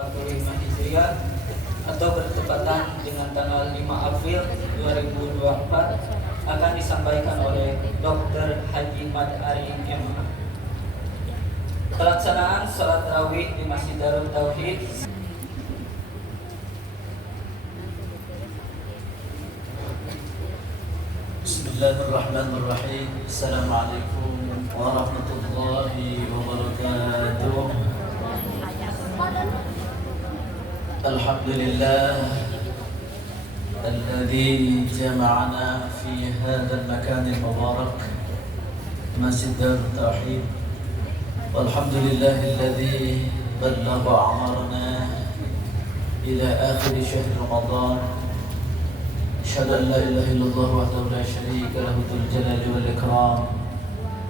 Hijriah atau bertepatan dengan tanggal 5 April 2024 akan disampaikan oleh Dr. Haji Mad Ari MH. Pelaksanaan salat tarawih di Masjid Darut Tauhid. Bismillahirrahmanirrahim. Assalamualaikum warahmatullahi wabarakatuh. Alhamdulillah alladzi jama'ana fi hadzal makan al-mubarak Masjid Darut Tauhid. Walhamdulillahilladzi ballagha a'marana ila akhir syahr Ramadan. أشهد أن لا إله إلا الله وحده لا شريك له ذو الجلال والإكرام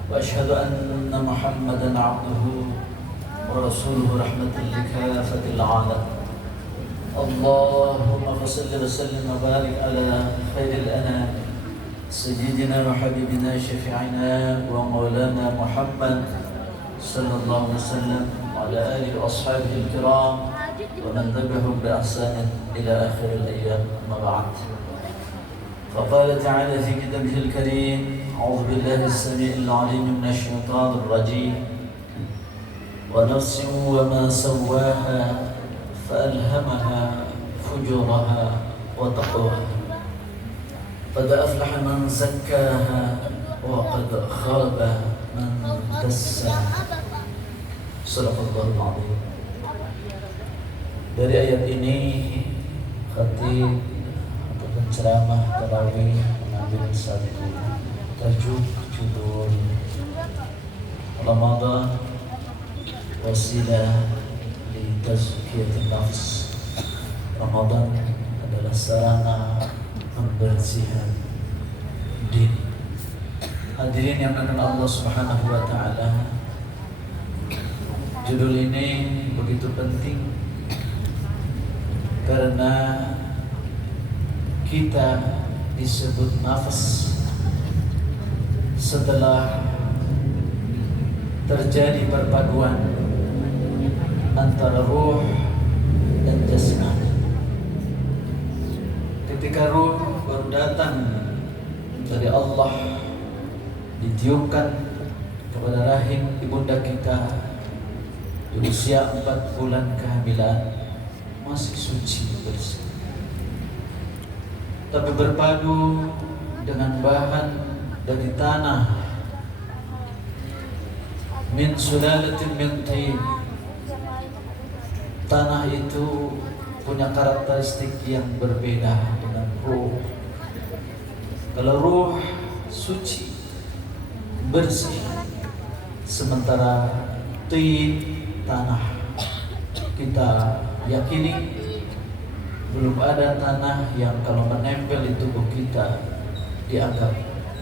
وأشهد أن محمدا عبده ورسوله رحمة لكافة العالم. اللهم صل وسلم وبارك على خير الأنام سيدنا وحبيبنا شفيعنا ومولانا محمد صلى الله عليه وسلم وعلى آله وأصحابه الكرام ومن تبعهم بإحسان إلى آخر الأيام. أما بعد، فقال تعالى في كتابه الكريم: أعوذ بالله السميع العليم من الشيطان الرجيم، ونفس وما سواها فألهمها فجورها وتقواها قد أفلح من زكاها وقد خاب من دساها. Sadaqallahul Azim. Dari ayat ini khatib atau penceramah tarawih mengambil satu tajuk judul Ramadan wasilah li tazkiyatin nafs. Ramadan adalah sarana pembersihan diri. Hadirin yang akan Allah Subhanahu wa taala, judul ini begitu penting karena kita disebut nafas setelah terjadi perpaduan antara ruh dan jasmani. Ketika ruh baru datang dari Allah, ditiupkan kepada rahim ibunda kita di usia 4 bulan kehamilan, masih suci bersih. Tapi berpadu dengan bahan dari tanah, min sulalatin min tin. Tanah itu punya karakteristik yang berbeda dengan ruh. Kalau ruh suci, bersih, sementara tin, tanah, kita yakini belum ada tanah yang kalau menempel di tubuh kita dianggap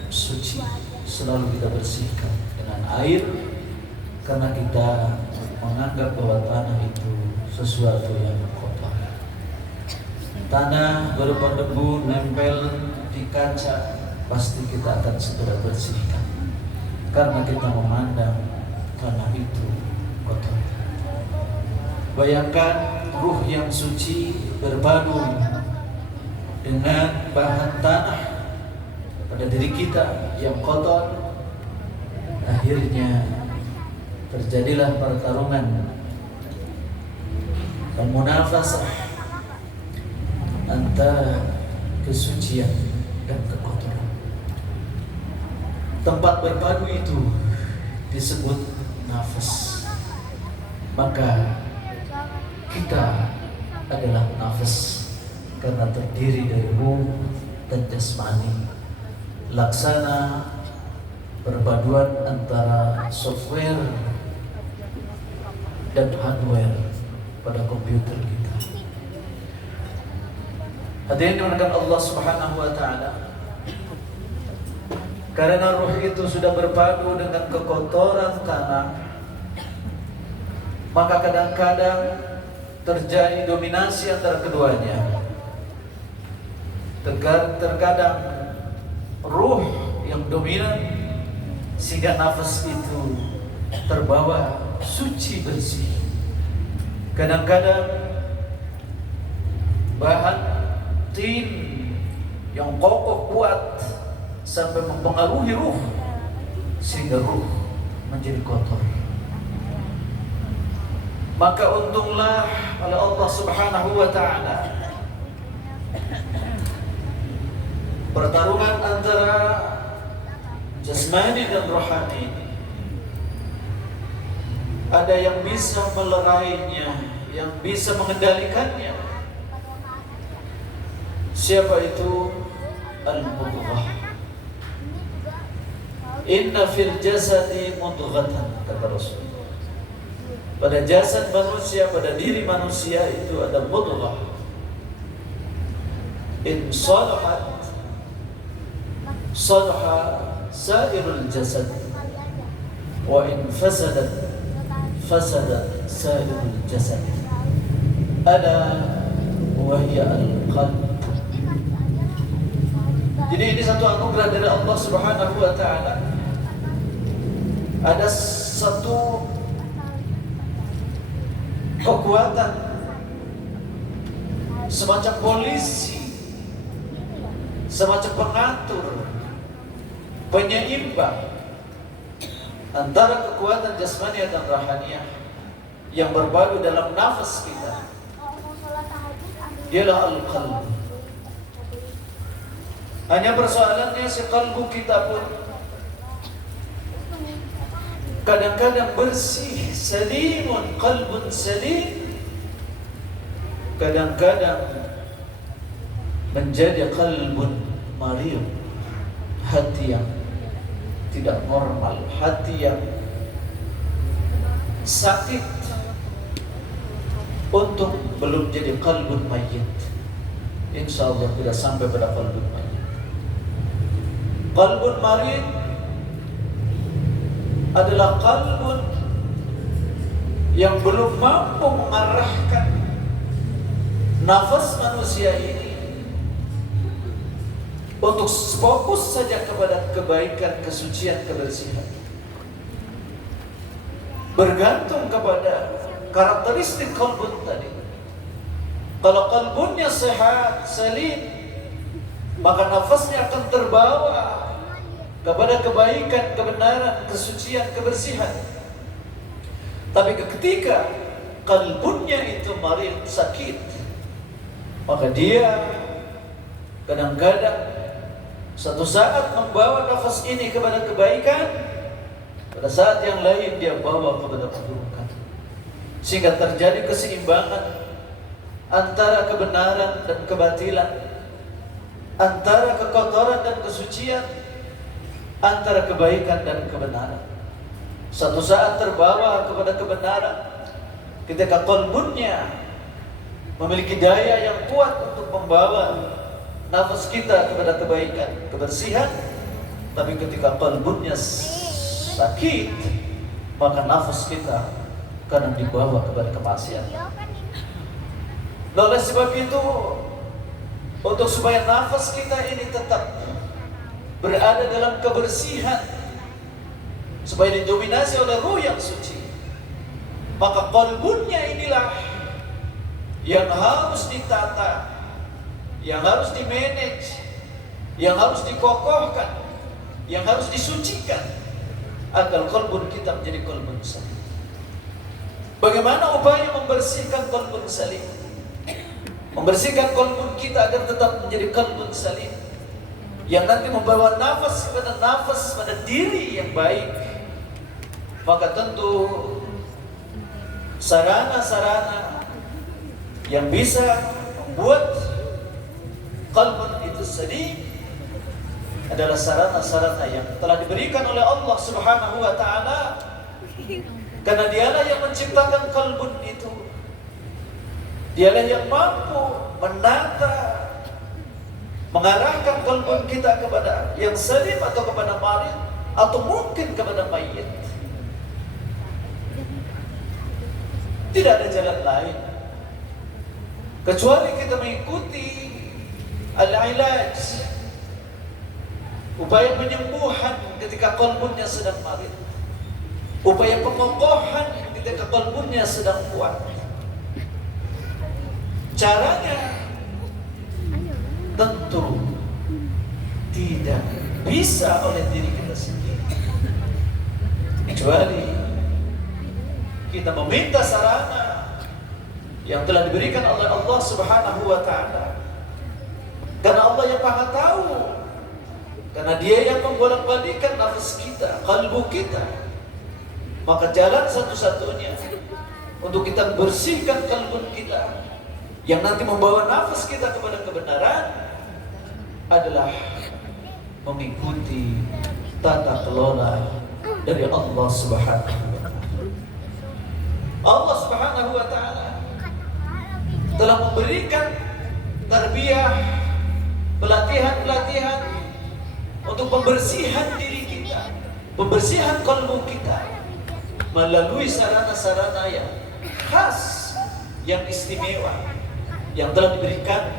suci. Selalu kita bersihkan dengan air karena kita menganggap bahwa tanah itu sesuatu yang kotor. Tanah berupa debu nempel di kaca, pasti kita akan segera bersihkan karena kita memandang tanah itu kotor. Bayangkan ruh yang suci berpadu dengan bahan tanah pada diri kita yang kotor, akhirnya terjadilah pertarungan dan munafasah antara kesucian dan kekotoran. Tempat berpadu itu disebut nafas. Maka kita adalah nafas karena terdiri dari ruh dan jasmani. Laksana perpaduan antara software dan hardware pada komputer kita. Hadirin dimuliakan Allah Subhanahu wa taala, karena ruh itu sudah berpadu dengan kekotoran tanah, maka kadang-kadang terjadi dominasi antara keduanya. Terkadang ruh yang dominan sehingga nafas itu terbawa suci bersih. Kadang-kadang bahan tin yang kokoh kuat sampai mempengaruhi ruh, sehingga ruh menjadi kotor. Maka untunglah oleh Allah Subhanahu wa ta'ala pertarungan antara jasmani dan rohani ini ada yang bisa melerainya, yang bisa mengendalikannya. Siapa itu? Al-mudghah. Inna fil jasadi mudghatan, kata Rasul. Pada jasad manusia, pada diri manusia itu ada mudghah. In salahat salaha sairul jasad, wa in fasadat fasadat sairul jasad. Ala wa hiya al-qalb. Jadi ini satu anugerah dari Allah Subhanahu wa ta'ala. Ada satu kekuatan semacam polisi, semacam pengatur, penyeimbang antara kekuatan jasmani dan rohaniah yang berbaru dalam nafas kita. Dialah al-qalb. Hanya persoalannya si kalbu kita pun kadang-kadang bersih, salimun, qalbun salim, kadang-kadang menjadi qalbun marid, hati yang tidak normal, hati yang sakit, untuk belum jadi qalbun mayyit. Insyaallah tidak sampai pada qalbun mayyit. Qalbun marid adalah qalbun yang belum mampu mengarahkan nafas manusia ini untuk fokus saja kepada kebaikan, kesucian, kebersihan. Bergantung kepada karakteristik qalbun tadi. Kalau qalbunnya sehat, salim, maka nafasnya akan terbawa kepada kebaikan, kebenaran, kesucian, kebersihan. Tapi ketika qalbunnya itu marid, sakit, maka dia kadang-kadang satu saat membawa nafas ini kepada kebaikan, pada saat yang lain dia bawa kepada keburukan. Sehingga terjadi keseimbangan antara kebenaran dan kebatilan, antara kekotoran dan kesucian, antara kebaikan dan kebenaran. Satu saat terbawa kepada kebenaran ketika qalbunnya memiliki daya yang kuat untuk membawa nafas kita kepada kebaikan, kebersihan. Tapi ketika qalbunnya sakit, maka nafas kita kadang dibawa kepada kemaksiatan. Oleh sebab itu, untuk supaya nafas kita ini tetap berada dalam kebersihan, supaya didominasi oleh ruh yang suci, maka qalbunnya inilah yang harus ditata, yang harus dimanage, yang harus dikokohkan, yang harus disucikan, agar qalbun kita menjadi qalbun salim. Bagaimana upaya membersihkan qalbun salim? Membersihkan qalbun kita agar tetap menjadi qalbun salim, yang nanti membawa nafas kepada nafas pada diri yang baik. Maka tentu sarana-sarana yang bisa membuat qalbun itu salim adalah sarana-sarana yang telah diberikan oleh Allah Subhanahu wa ta'ala, karena dialah yang menciptakan qalbun itu. Dialah yang mampu menata, mengarahkan qalbun kita kepada yang salim atau kepada marid, atau mungkin kepada mayyit. Tidak ada jalan lain kecuali kita mengikuti al-ilaj, upaya penyembuhan ketika qalbunnya sedang marid, upaya pengokohan ketika qalbunnya sedang kuat. Caranya tentu tidak bisa oleh diri kita sendiri, kecuali kita meminta sarana yang telah diberikan oleh Allah Subhanahu wa Ta'ala. Karena Allah yang Maha tahu, karena Dia yang membolak-balikkan nafas kita, kalbu kita. Maka jalan satu-satunya untuk kita bersihkan kalbu kita yang nanti membawa nafas kita kepada kebenaran adalah mengikuti tata kelola dari Allah Subhanahu wa Ta'ala. Allah Subhanahu wa Ta'ala telah memberikan tarbiyah, pelatihan-pelatihan untuk pembersihan diri kita, pembersihan kalbu kita melalui sarana-sarana yang khas, yang istimewa, yang telah diberikan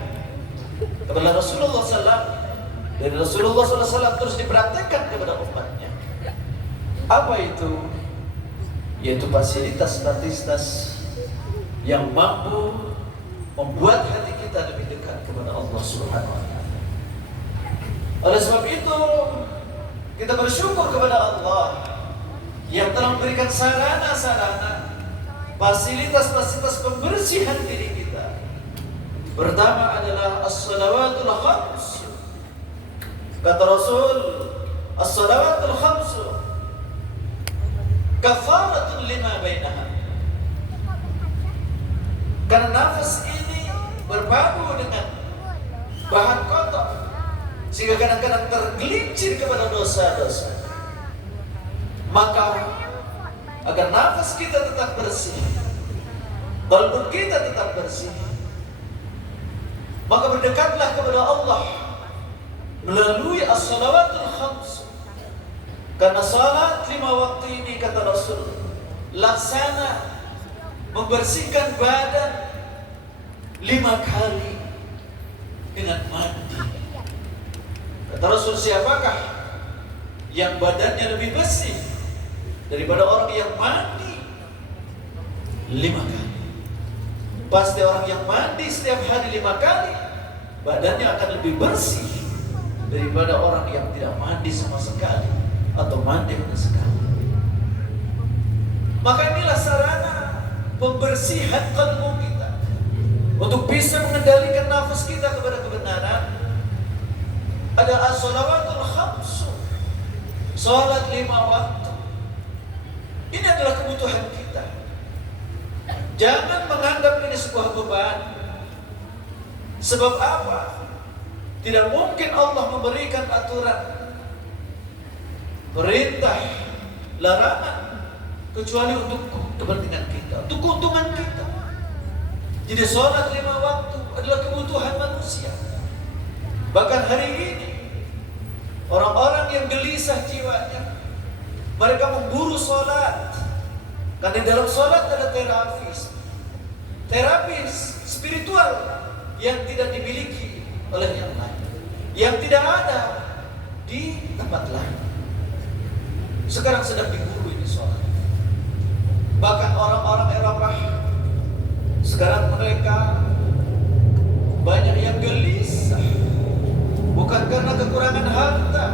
kepada Rasulullah SAW. Dan Rasulullah SAW terus dipraktekkan kepada umatnya. Apa itu? Yaitu fasilitas-fasilitas yang mampu membuat hati kita lebih dekat kepada Allah Subhanahu wa Ta'ala. Oleh sebab itu, kita bersyukur kepada Allah yang telah memberikan sarana-sarana, fasilitas-fasilitas pembersihan diri kita. Pertama adalah as-salawatul khams. Kata Rasul, as-salawatul khams kafaratun lima bainaha. Karena nafas ini berpadu dengan bahan kotor, sehingga kadang-kadang tergelincir kepada dosa-dosa. Maka agar nafas kita tetap bersih, kalbu kita tetap bersih, maka berdekatlah kepada Allah melalui as-salawatul khams. Karena salat 5 waktu ini, kata Rasul, laksana membersihkan badan 5 kali dengan mandi. Kata Rasul, siapakah yang badannya lebih bersih daripada orang yang mandi 5 kali? Pasti orang yang mandi setiap hari 5 kali, badannya akan lebih bersih daripada orang yang tidak mandi sama sekali atau mandi hanya sekali. Maka inilah sarana pembersihan kalbu kita untuk bisa mengendalikan nafas kita kepada kebenaran. Ada as-salawatul khams, salat 5 waktu. Ini adalah kebutuhan kita. Jangan menganggap ini sebuah beban. Sebab apa? Tidak mungkin Allah memberikan aturan, perintah, larangan kecuali untuk kepentingan kita, untuk keuntungan kita. Jadi sholat 5 waktu adalah kebutuhan manusia. Bahkan hari ini orang-orang yang gelisah jiwanya, mereka memburu sholat. Karena di dalam sholat ada terapis spiritual yang tidak dimiliki oleh yang lain, yang tidak ada di tempat lain. Sekarang sedang diburu ini sholat. Bahkan orang-orang Eropa sekarang mereka banyak yang gelisah, bukan karena kekurangan harta,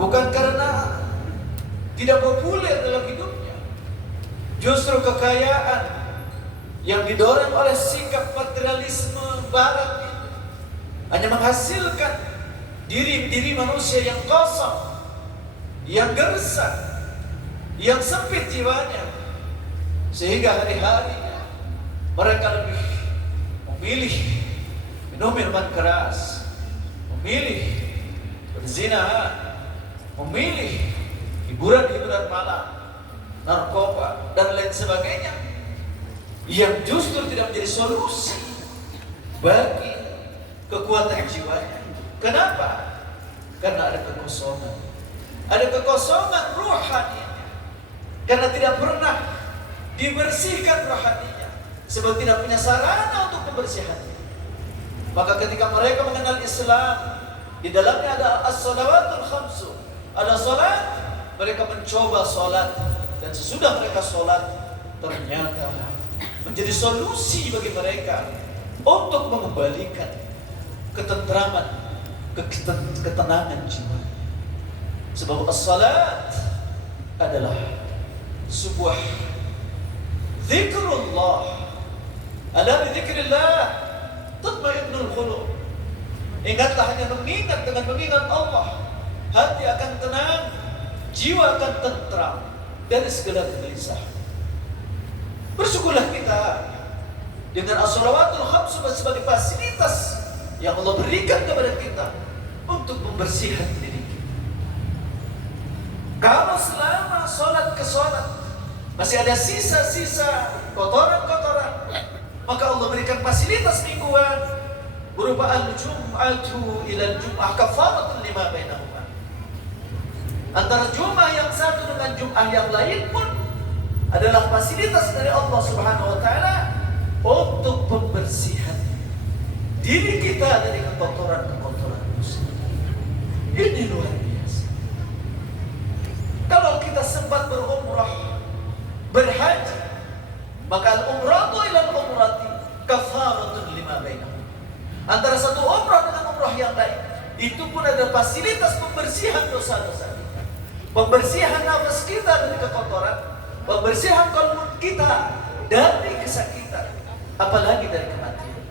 bukan karena tidak populer dalam hidupnya. Justru kekayaan yang didorong oleh sikap materialisme barat ini hanya menghasilkan diri manusia yang kosong, yang gersang, yang sempit jiwanya, sehingga hari-hari mereka lebih memilih minum minuman keras, memilih berzina, memilih hiburan-hiburan malam, narkoba, dan lain sebagainya, yang justru tidak menjadi solusi bagi kekuatan jiwanya. Kenapa? Karena ada kekosongan. Ada kekosongan rohaninya. Karena tidak pernah dibersihkan rohaninya, sebab tidak punya sarana untuk pembersihannya. Maka ketika mereka mengenal Islam, di dalamnya ada as-salawatul khamsu, ada salat, mereka mencoba salat, dan sesudah mereka salat ternyata menjadi solusi bagi mereka untuk mengembalikan ketentraman, ketenangan jiwa. Sebab as-salat adalah sebuah zikrullah. Ala bi dzikrillah tatma'innul qulub. Ingatlah, hanya mengingat, dengan mengingat Allah, hati akan tenang, jiwa akan tentram dari segala kegelisahan. Bersyukurlah kita dengan as-salawatul khams sebagai fasilitas yang Allah berikan kepada kita untuk membersihkan diri kita. Kalau selama sholat ke sholat masih ada sisa-sisa kotoran-kotoran, maka Allah berikan fasilitas mingguan berupa al-jum'atu ila al-jum'ah kafaratun lima bainahuma. Antara Jum'ah yang satu dengan Jum'ah yang lain pun adalah fasilitas dari Allah Subhanahu wa taala untuk pembersihan diri kita dari kekotoran-kekotoran dosa. Ini luar biasa. Kalau kita sempat berumrah, berhaji, maka al-umratu ila al-umrati kafaratun lima bainahuma. Antara satu umrah dengan umrah yang lain, itu pun ada fasilitas pembersihan dosa-dosa kita, pembersihan nafas kita dari kekotoran, pembersihan qalb kita dari kesakitan, apalagi dari kematian.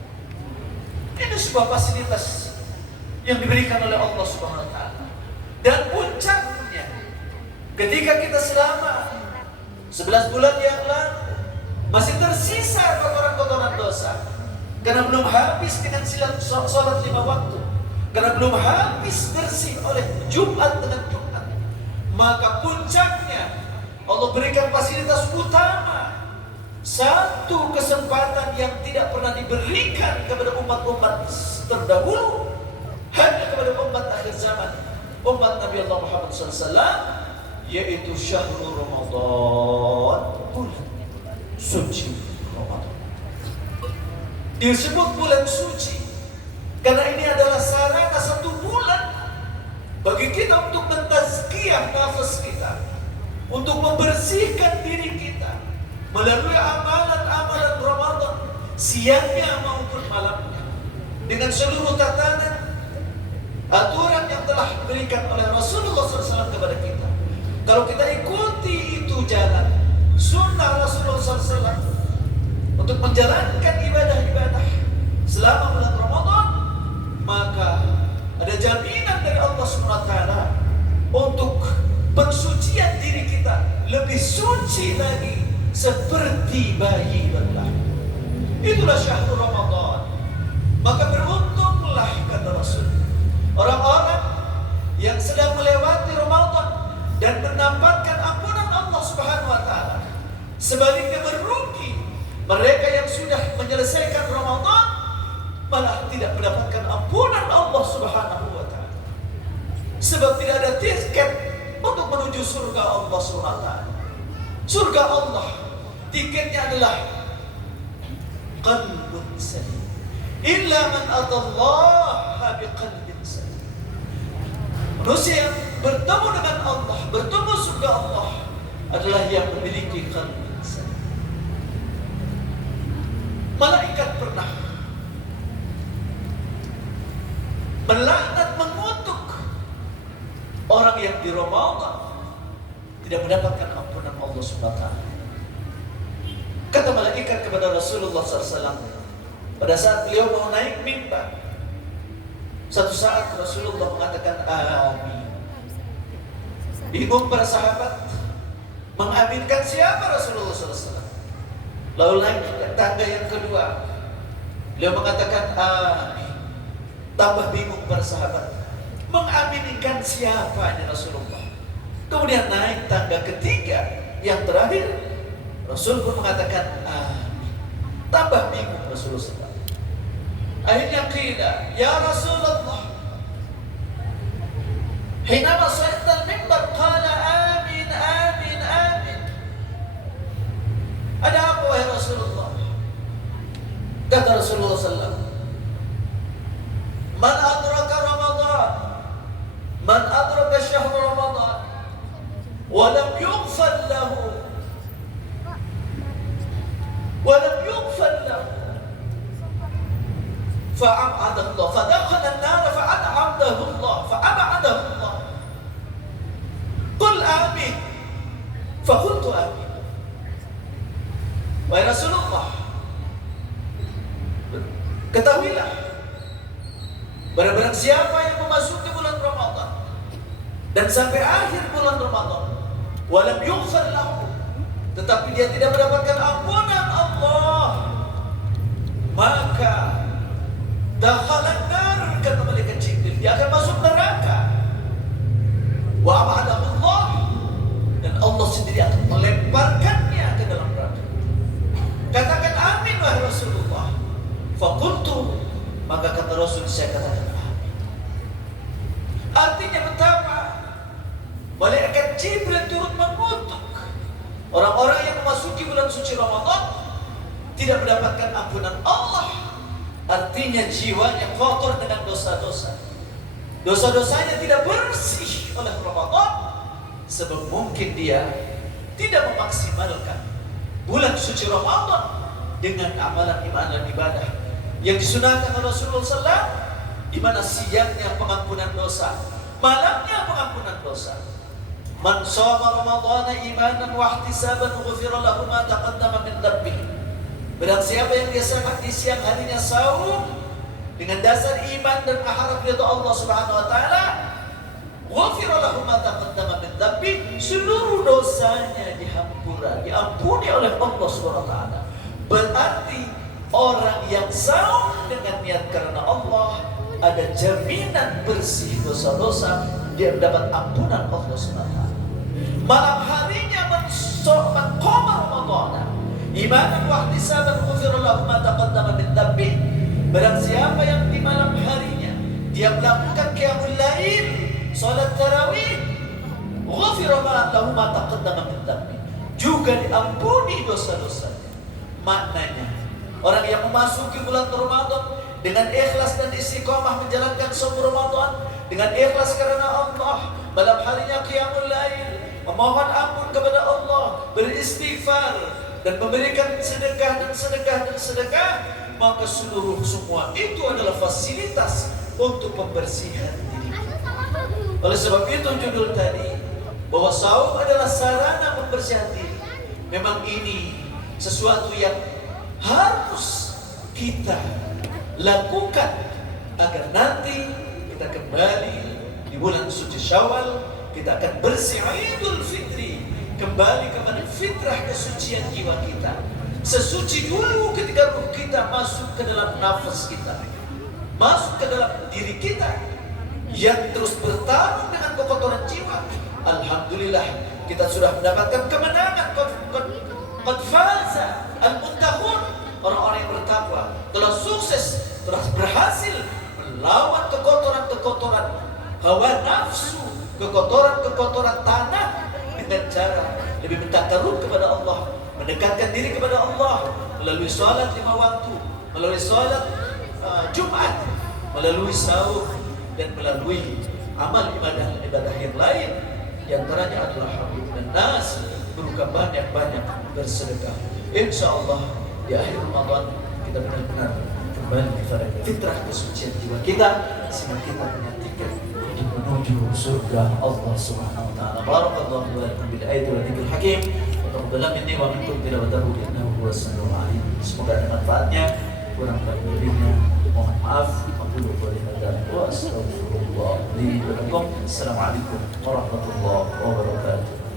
Ini sebuah fasilitas yang diberikan oleh Allah Subhanahu wa taala. Dan puncaknya, ketika kita selama 11 bulan yang lalu masih tersisa kotoran-kotoran dosa, karena belum habis dengan sholat 5 waktu, karena belum habis bersih oleh Jumat dengan Jumat, maka puncaknya Allah berikan fasilitas utama, satu kesempatan yang tidak pernah diberikan kepada umat-umat terdahulu, hanya kepada umat akhir zaman, umat Nabi Allah Muhammad SAW, yaitu syahrul Ramadan, bulan suci Ramadan. Disebut bulan suci karena ini adalah sarana satu bulan bagi kita untuk mentazkiyah nafas kita, untuk membersihkan diri kita melalui amalan-amalan Ramadan, siangnya maupun malamnya, dengan seluruh tatanan aturan yang telah diberikan oleh Rasulullah SAW kepada kita. Kalau kita ikuti itu jalan sunnah Rasulullah SAW untuk menjalankan ibadah-ibadah selama bulan Ramadan, maka ada jaminan dari Allah SWT untuk pensucian diri kita lebih suci lagi, seperti bayi berlahir. Itulah syahrul Ramadan. Maka beruntunglah, kata Rasul, orang-orang yang sedang melewati Ramadan dan mendapatkan ampunan Allah Subhanahu wa taala. Sebaliknya merugi mereka yang sudah menyelesaikan Ramadan, malah tidak mendapatkan ampunan Allah Subhanahu wa taala. Sebab tidak ada tiket untuk menuju surga Allah Subhanahu wa taala. Surga Allah, tiketnya adalah qalbun salim. Illa man atallaha biqalbin salim. Manusia yang bertemu dengan Allah, bertemu surga Allah, adalah yang memiliki qalbun salim. Malaikat pernah melaknat, mengutuk orang yang di Ramadan tidak mendapatkan ampunan Allah SWT. Kata malaikat kepada Rasulullah SAW pada saat beliau mau naik mimbar, satu saat Rasulullah mengatakan amin. Bingung para sahabat, mengaminkan siapa Rasulullah SAW. Lalu naik tangga yang kedua, beliau mengatakan amin. Tambah bingung para sahabat, mengaminkan siapa ini Rasulullah. Kemudian naik tangga ketiga yang terakhir, Rasul pun mengatakan amin. Tambah bingung Rasulullah SAW. Akhirnya qila ya Rasulullah, hinama sa'idta al-mimbar qala amin amin amin. Ada apa wahai Rasulullah? Kata Rasulullah SAW, man adraka Ramadan, man adraka syahr Ramadan wa lam yughfar lahu, wa lam yughfar lahu fa'ab'adahu Allah, fadakhala an-nar fa'ab'adahu Allah, fa'ab'adahu Allah. Qul amin, faqultu amin. Wahai Rasulullah, ketahuilah, barang siapa yang memasuki bulan Ramadan dan sampai akhir bulan Ramadan, walam yughfar lahu, tetapi dia tidak mendapatkan ampunan Allah, maka dakhalan nar, kata malaikat Jibril, dia akan masuk neraka. Wa ab'adahu Allah, dan Allah sendiri akan melemparkannya ke dalam neraka. Katakan amin wahai Rasulullah. Faqultu, maka kata Rasul, saya katakan amin. Artinya betapa malaikat Jibril turut mengutuk orang-orang yang memasuki bulan suci Ramadan tidak mendapatkan ampunan Allah. Artinya jiwanya kotor dengan dosa-dosa. Dosa-dosanya tidak bersih oleh Ramadan, sebab mungkin dia tidak memaksimalkan bulan suci Ramadan dengan amalan iman dan ibadah yang disunahkan oleh Rasulullah SAW, di mana siangnya pengampunan dosa, malamnya pengampunan dosa. Man shoma Ramadhana imanan wa ihtisaban ghufira lahu ma taqaddama min dhanbihi. Barang siapa yang di siang harinya saum dengan dasar iman dan mengharap ridha Allah Subhanahu wa taala, ghufira lahu ma taqaddama min dhanbihi, seluruh dosanya diampuni oleh Allah Subhanahu wa taala. Berarti orang yang saum dengan niat karena Allah ada jaminan bersih dosa-dosa, dia mendapat ampunan Allah Subhanahu wa taala. Malam harinya qama Ramadan imanan wa ihtisaban ghufira lahu ma taqaddama min dhanbi. Barang siapa yang di malam harinya dia melakukan qiyamul lail, salat tarawih, ghufira lahu ma taqaddama min dhanbi, juga diampuni dosa-dosanya. Maknanya, orang yang memasuki bulan Ramadan dengan ikhlas dan istiqamah menjalankan shaum Ramadan dengan ikhlas karena Allah, malam harinya qiyamul lail, memohon ampun kepada Allah, beristighfar dan memberikan sedekah, maka semua itu adalah fasilitas untuk pembersihan diri. Oleh sebab itu judul tadi bahwa saum adalah sarana pembersihan diri. Memang ini sesuatu yang harus kita lakukan agar nanti kita kembali di bulan suci Syawal, kita akan bersih Idul Fitri, kembali kepada fitrah kesucian jiwa kita. Sesuci dulu ketika ruh kita masuk ke dalam nafas kita, masuk ke dalam diri kita yang terus bertarung dengan kekotoran jiwa. Alhamdulillah, kita sudah mendapatkan kemenangan. Qad faza al-muttaqun, orang-orang yang bertakwa telah sukses, telah berhasil melawan kekotoran-kekotoran hawa nafsu, kekotoran-kekotoran tanah dengan cara lebih bertakarub kepada Allah, mendekatkan diri kepada Allah melalui sholat 5 waktu, melalui sholat Jumat, melalui saum, dan melalui amal ibadah yang lain. Di antaranya adalah hablum nas, berupa banyak-banyak bersedekah. Insyaallah di akhir Ramadan kita benar-benar kembali kepada fitrah kesucian jiwa kita, sehingga kita punya tiket untuk menuju surga Allah Subhanahu wa taala. Barakallahu lakum bil ayati wa dzikril hakim. Taqabbal minni wa minkum tilawatahu innahu huwas samiul alim. Semoga ada manfaatnya. Kurang lebihnya mohon maaf. Aku qouli hadza wa astaghfirullah li wa lakum. Assalamualaikum warahmatullahi wabarakatuh.